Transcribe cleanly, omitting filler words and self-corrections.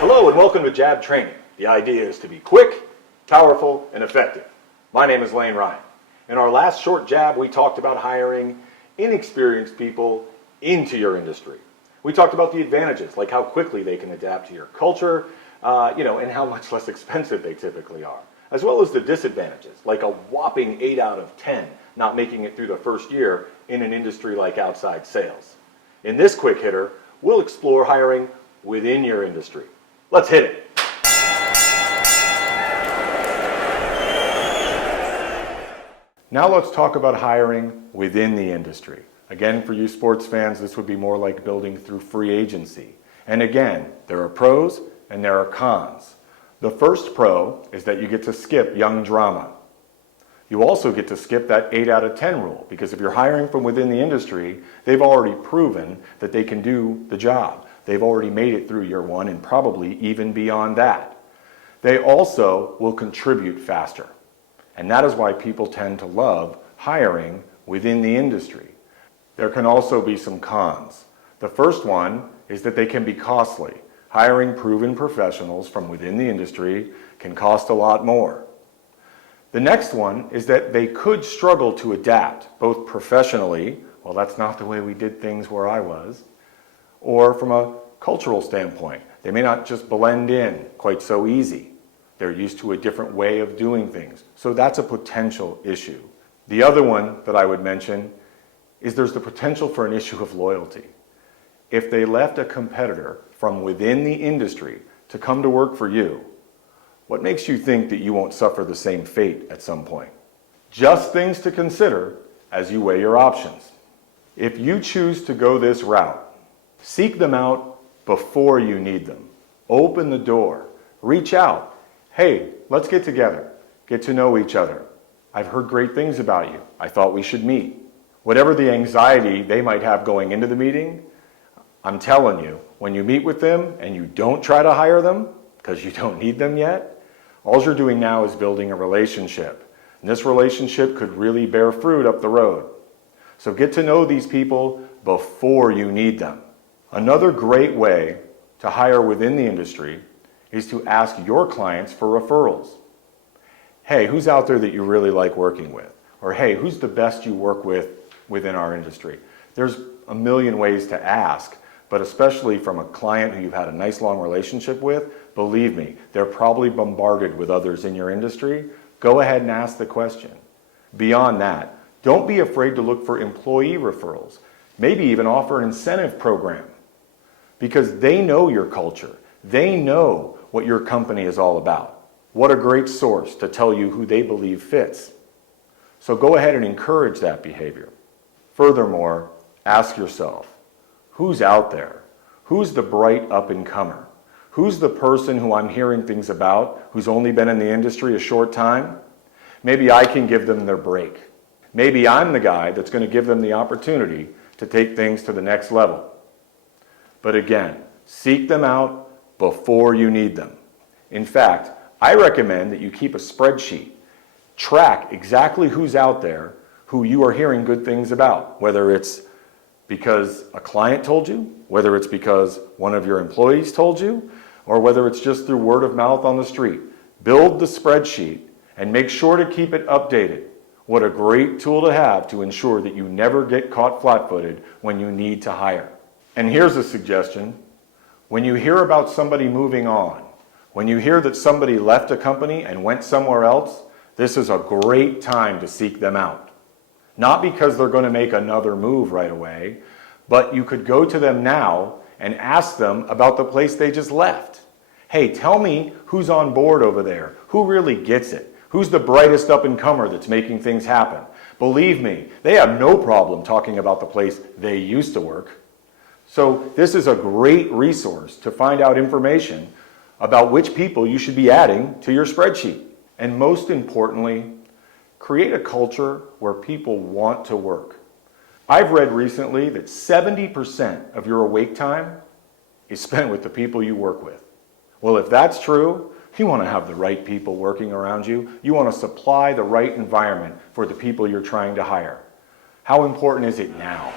Hello and welcome to Jab Training. The idea is to be quick, powerful, and effective. My name is Layne Ryan. In our last short jab, we talked about hiring inexperienced people into your industry. We talked about the advantages, like how quickly they can adapt to your culture, and how much less expensive they typically are, as well as the disadvantages, like a whopping 8 out of 10 not making it through the first year in an industry like outside sales. In this quick hitter, we'll explore hiring within your industry. Let's hit it. Now let's talk about hiring within the industry. Again, for you sports fans, this would be more like building through free agency. And again, there are pros and there are cons. The first pro is that you get to skip young drama. You also get to skip that 8 out of 10 rule, because if you're hiring from within the industry, they've already proven that they can do the job. They've already made it through year one and probably even beyond that. They also will contribute faster. And that is why people tend to love hiring within the industry. There can also be some cons. The first one is that they can be costly. Hiring proven professionals from within the industry can cost a lot more. The next one is that they could struggle to adapt, both professionally, well, that's not the way we did things where I was, or from a cultural standpoint. They may not just blend in quite so easy. They're used to a different way of doing things. So that's a potential issue. The other one that I would mention is there's the potential for an issue of loyalty. If they left a competitor from within the industry to come to work for you, what makes you think that you won't suffer the same fate at some point? Just things to consider as you weigh your options. If you choose to go this route, seek them out before you need them. Open the door. Reach out. Hey, let's get together. Get to know each other. I've heard great things about you. I thought we should meet. Whatever the anxiety they might have going into the meeting, I'm telling you, when you meet with them and you don't try to hire them because you don't need them yet, all you're doing now is building a relationship. And this relationship could really bear fruit up the road. So get to know these people before you need them. Another great way to hire within the industry is to ask your clients for referrals. Hey, who's out there that you really like working with? Or hey, who's the best you work with within our industry? There's a million ways to ask, but especially from a client who you've had a nice long relationship with, believe me, they're probably bombarded with others in your industry. Go ahead and ask the question. Beyond that, don't be afraid to look for employee referrals. Maybe even offer an incentive program, because they know your culture. They know what your company is all about. What a great source to tell you who they believe fits. So go ahead and encourage that behavior. Furthermore, ask yourself, who's out there? Who's the bright up-and-comer? Who's the person who I'm hearing things about who's only been in the industry a short time? Maybe I can give them their break. Maybe I'm the guy that's going to give them the opportunity to take things to the next level. But again, seek them out before you need them. In fact, I recommend that you keep a spreadsheet. Track exactly who's out there who you are hearing good things about, whether it's because a client told you, whether it's because one of your employees told you, or whether it's just through word of mouth on the street. Build the spreadsheet and make sure to keep it updated. What a great tool to have to ensure that you never get caught flat-footed when you need to hire. And here's a suggestion. When you hear about somebody moving on, when you hear that somebody left a company and went somewhere else, this is a great time to seek them out. Not because they're going to make another move right away, but you could go to them now and ask them about the place they just left. Hey, tell me who's on board over there, who really gets it, who's the brightest up-and-comer that's making things happen. Believe me, they have no problem talking about the place they used to work. So this is a great resource to find out information about which people you should be adding to your spreadsheet. And most importantly, create a culture where people want to work. I've read recently that 70% of your awake time is spent with the people you work with. Well, if that's true, you want to have the right people working around you. You want to supply the right environment for the people you're trying to hire. How important is it now?